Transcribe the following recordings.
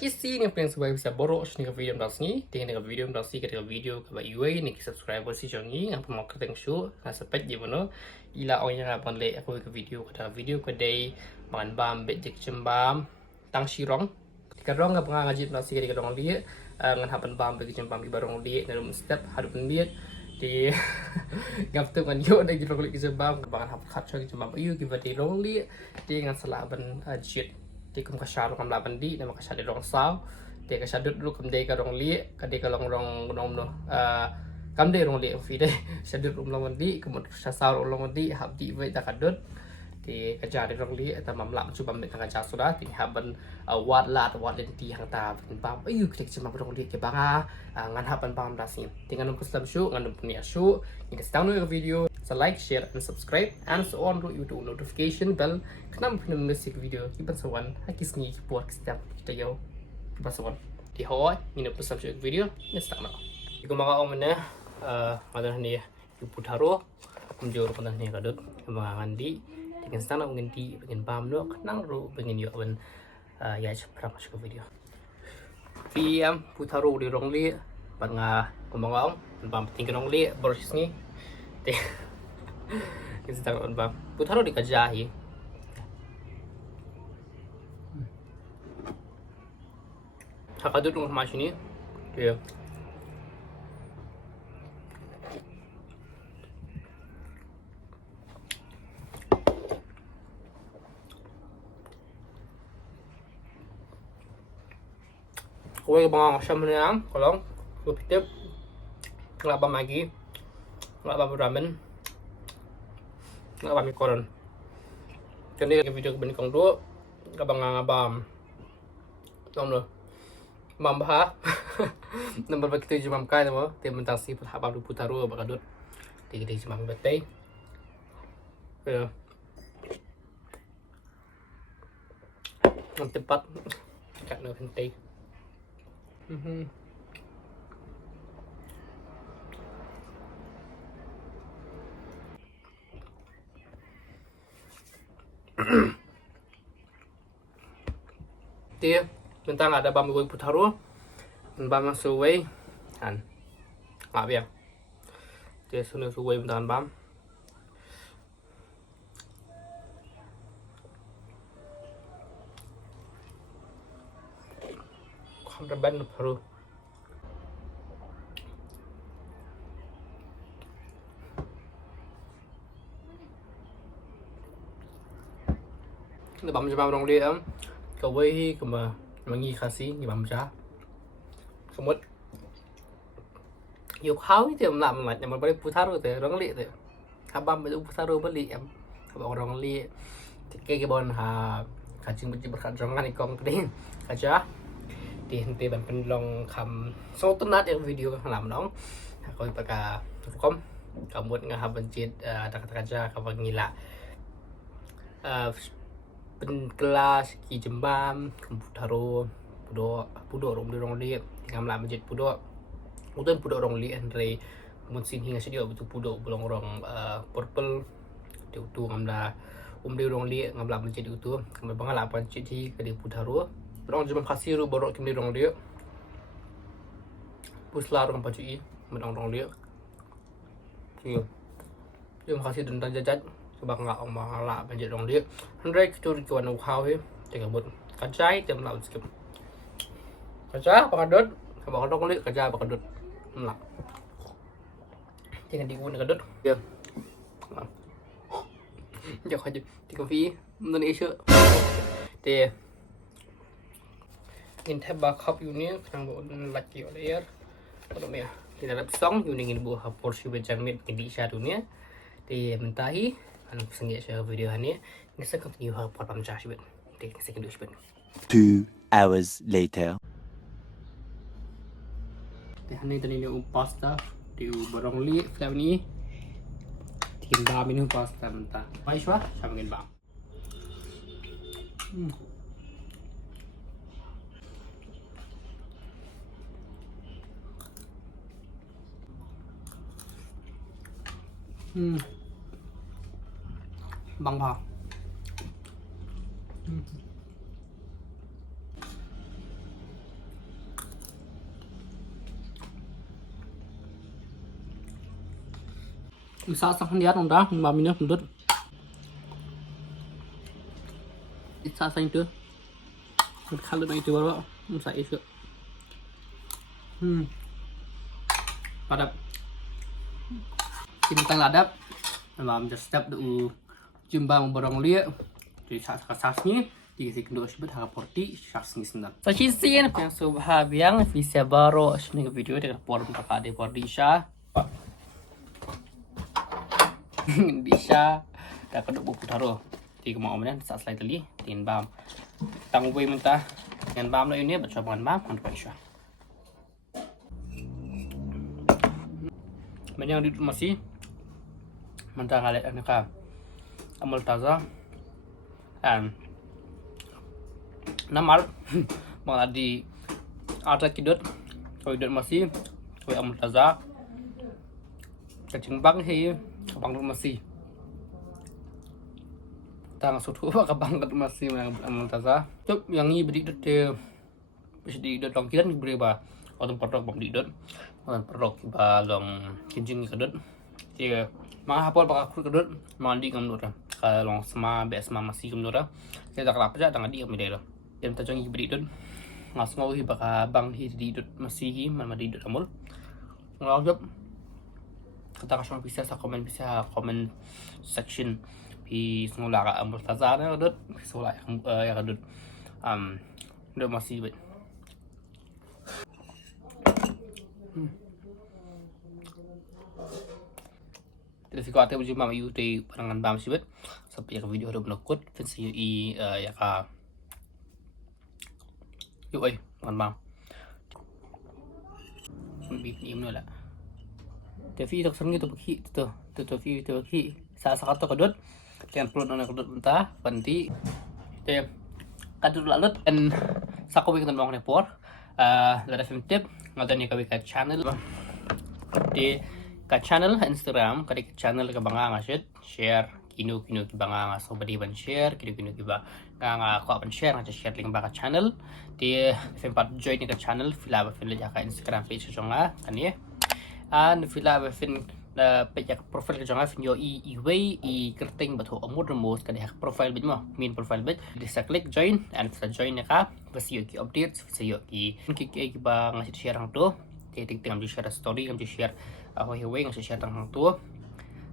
Isi yang paling sebaik bisa borok nih video ini, dengan video ketika video ke UI nih subscriber si Jongi yang mau keteng show, nggak sepet di mana, ila orang yang le aku ke video ke day makan bam bejek cembam tang sirong, ketika rong nggak pernah ngajib nasi ketika rong dia, ngan hapan bam bejek cembam di barong dia dalam step hadapun dia di ngaptu kan yo dari rong li cembam bahkan hap kat cembam ayu kita di rong dia ngan selaban jit thì cũng có sao cầm lại vấn đi để mà có sao để rong sao thì có sao được cầm đây cái rong lia cái đây cái rong rong rong nó cầm đây rong lia phi đây sẽ được rong vấn đi có một sao rong vấn đi hợp đi với ta cả đứt thì cái giá để rong lia ta mắm lắm chụp bằng thằng giá số đó thì hợp bên watt lên ti hàng ta bên bám ayu kita cuma rong lia cái banga ngan hợp bên bám dasnya thì ngan nunggu selam show ngan nunggu punya show ini setahun nunggu video so like share and subscribe and so on YouTube notification bell kenapa pernah ngasih video kita sewan hakis ni buat setiap kita jauh kita sewan di hoi ini pesan video ini setahun jika maka om mana ada ni ibu taruh menjauh pada ni kadut kembangan di dengan setahun mungkin di pengen paham lo kenang ru pengen yo ben ya cepat masuk video VM putaru di rongli pada ngah kembangan om paham tinggal rongli boros ni kita tahu bang, putaru dikajahi. Hakadut rumah sini, dia. Kau yang bang asam ni kalau kau pitip, ngelapa lagi, ngelapa ramen. Nggak kami koron jadi video kebenik kong do kabang ngabam tom lo mambah nomor begitu cuma kai mo tim mentasi habab du putaru bakadut tinggi cuma betai ya tepat kat no pentai dia tentang ada bambu putaru bam suwei han ngap ya dia sunu suwei tentang bam không ra ban putaru bam jam rong dia kau wei kema mangi khasi ni bam cha semut yêu khao thì làm lại mà bây putaru thì rong li thì habam bây putaru beli em kalau rong li thì cái bon ha kacing biji berkat rongan ikong keding kaca di henti ban penlong kam so tunat yang video làm nóng kau pakai kom kamu ngah bencit tak kaca kau ngilaเป็นkelas ki jembam putaru pudo rong di rong li ngam la menjit pudo utun pudo rong li andre mun sin hinga sedio betu pudo bolong rong purple di utu ngam la di rong li ngam la menjit utu ngam bangala pancit hi ke di putaru rong jembam khasiru borok kim di rong li pusla rong pancit menong rong li yo yo makasih dan jajat sebab nggak omong lah menjadi dong dia Andre curi kawan ukau he tinggal buat kacai jam lalu skip kaca pakadut kalau dong lihat kaca pakadut lah tinggal diun kadut ya jauh aja di kopi Indonesia deh inteba cup ini kadang buat lagi oleh kalau ya kita dapat song ini ingin buat porsi berjamit di dunia di mentahi anh sẽ nghe video này nó sẽ có nhiều hơn 4 trăm ship thì sẽ được ship 2 hours later thì hôm nay tadi ni pasta di barong li flap ni tim ba minum pasta mentah mai shwa sama ngin ba bằng vào Bisa sang dia nonton maminya pendut. Bisa sang itu. Kalau itu baru bisa itu. Padap. Kita ladap. Làm cho step đủ jumba memborong lia di saat kasasnya dikasih kedua sebut harga porti sasnya senang. Sasisian yang subha biang bisa baru sini video dengan por untuk ada porti sah. Bisa dah kedua buku taruh di kemauan saat slide tadi tin bam tanggung gue mentah dengan bam lo ini bercoba bam untuk Aisyah. Yang di masih mentah kali aneka amal taza namar malah di ada kidot kidot masih kue amal taza kacang bang hi kabang masih tang sutu kabang masih amal taza tuh yang ini beri dot bisa di dot long kiran beri ba atau perok bang di dot atau perok ba long kinjing kedot dia mga hapol baka kedot mandi kamnura kalau sama bes mama masih kamnura saya tak lapar aja tangga dia medela yang tajong ibri dot ngas ngau hi baka bang hi di dot masih hi mana di dot amul ngau job kata kasih bisa sa comment section di semula ka amul tazana dot semula ya dot dot masih bet Jadi kalau ada berjumpa sama di perangan bam sibet sampai ya video udah menakut fans UI ya ka yuk perangan bam bikin ini lah tapi tak sering itu bagi itu bagi saat kata kedut dengan pelun anak kedut mentah panti itu kadut lalut dan sako bikin bang report lada film tip ngadani ka channel di ka channel Instagram ka channel ka banga ngasit share kinu ki banga nga so badi ban share kinu ki ba nga ko ban share nga share link ba ka channel di sempat join ka channel fila ba fin ka Instagram page jonga kani an fila ba fin page ka profile ka jonga fin yo i kerting ba tho amud remote ka profile bit mo main profile bit di sa click join and sa join ka basi yo ki updates sa yo ki ba nga share ang to ting am share story am share ako hiway ng share tang to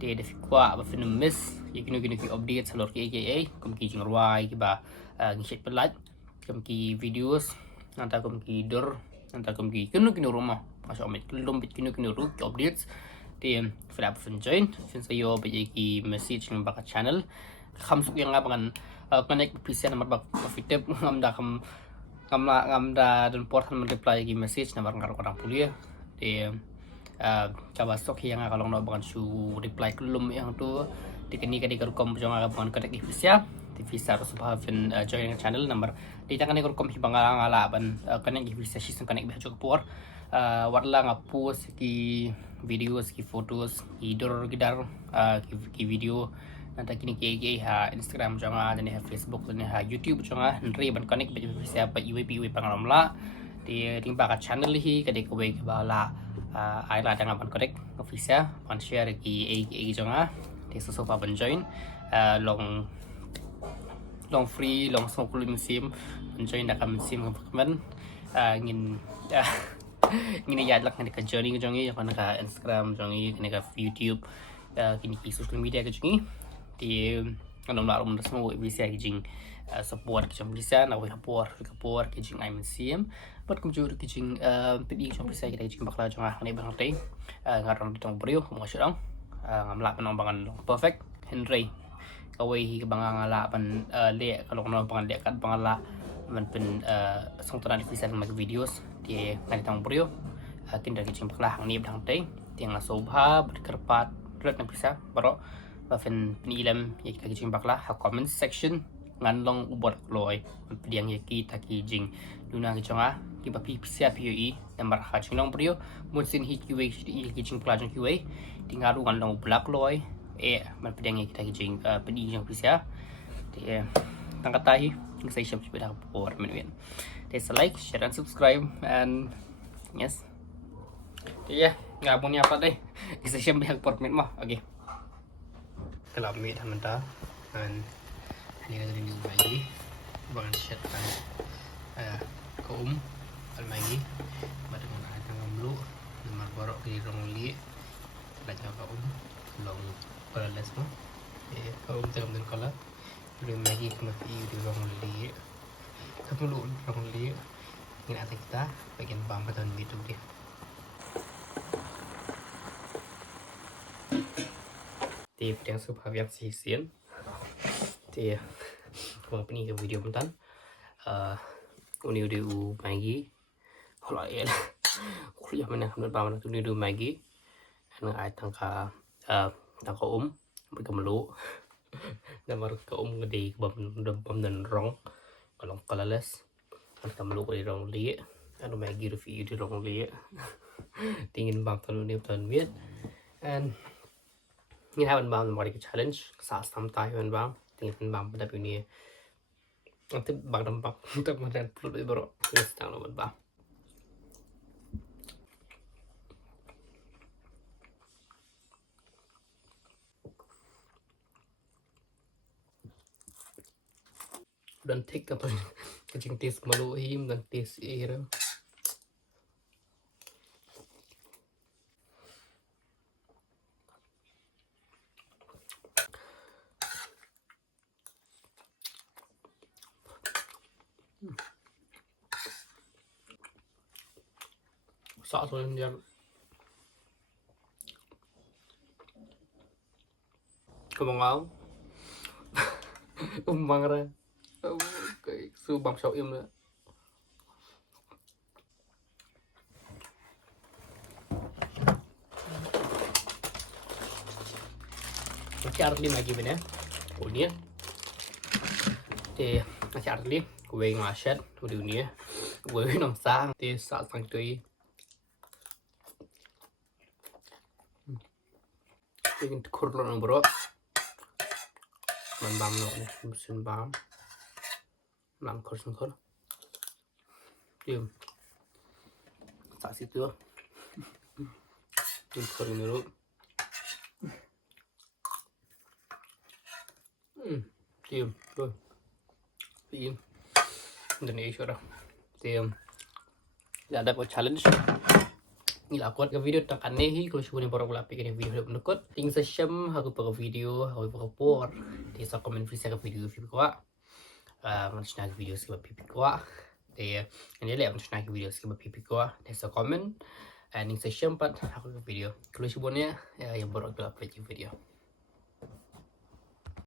de kwa ba fin miss ikinu ki update sa lor ki aka kum ki jingruai ki ba ngishit pelat kum ki videos nanta kum ki dor nanta kum ki kinu rumah masuk amit kelum bit kinu ru ki updates de flap fin join fin sa yo ba ki message ng baka channel khamsuk yang ngabangan connect pc nomor ba fitep ngamda dan port han reply ki message nomor orang pulia de coba sok yang kalau no bangan su reply kelum yang tu dikini kadi kom jangan bangan kadek visa di visa harus bahafin join channel number di tangan kom hibang ala ban kanek visa season kanek bahaju por warla ngapus ki videos ki fotos ki dor gidar ki video nanti kini ki ha Instagram jangan dan ha Facebook dan ha YouTube jangan nri ban kanek visa apa iwi pangalamla di rimba ka channel hi kadi ko ke bala ai là đang làm bằng codec official bạn share ki cho nga thì số fa ban join long free long so kulim sim ban join đã kam sim comment ngin ya lak ni ka journey ka jongi kan ka Instagram jongi kan ka YouTube kini ki social media ka jongi thì kan la rum semua bisa kijing support kijing bisa na we support kijing I'm sim bất công chú được cái trình đi trong cái cái trình bạc la trong này bằng tay ngarang di tong brio mo siya ngam la panong bangan perfect Henry kawai hi banga ngala pan le kalau no bangan le kat bangala man pen song tanan di sana mag videos di ngai tong brio kin dari trình bak la hang ni bang tay tiang la sobha berkerpat ret na bisa baro ba fen nilam ye ka trình bak la ha comment section ngan long ubot loy pidiang ye ki taki jing luna ki chonga ki ba pi sia pi number ha chinglong brio mun sin hi ki we ki jing plajong ki we tingaru ngan long black loy man pidiang ye ki taki jing pedi jong sia ti tangkatai ng say shop peda por menwen there's a like share and subscribe and yes ti ya ngabon ni apa deh isa shop peda por men mo okay kalau mie mentah dan ini ada ini lagi bahan set kan kaum lagi pada menggunakan ngamlu nomor borok di rongli lagi kaum long peles mah kaum terang dan kala belum lagi kemati di rongli kamu rongli ini ada kita bagian bawah pada itu dia thì đang super việc gì xiên thì còn cái này video một tấn udah Maggi kalau ya kalau yang mana kamera bawah itu udah Maggi karena ada tangka berkemelu dan baru ke gede bom dan rong kalau colorless kan kemelu di rong liat ada Maggi review di rong liat tingin bang tahun ini tahun biar and ini haven't bound body challenge saat sampai haven't bound tingin bang pada ini nanti bang dampak untuk modern perlu baru sedang nomor bang dan take apa kecing tis malu him dan tis era saat soalnya dia kemangau bang ra cái sư bằng sầu im nữa chả đi mà gì vậy nè ủa nhé thì chả đi về ngoài set của điều nhé với nòng sang thì sợ sang tùy ingin kurang bro bam nó mesin bam làm kurang tìm tak situ tim kurang dulu tìm thôi tìm Indonesia dah tìm ada buat challenge ini lah kuat ke video tekan nehi kalau cuma baru mulai bikin video menukut ting session aku pakai video aku pakai por di sa komen visa ke video kau mengenai video sebab pipi kau thì anh ấy làm một video skip pipi kau di sa komen and ting session pat aku ke video kalau cuma yang baru upload video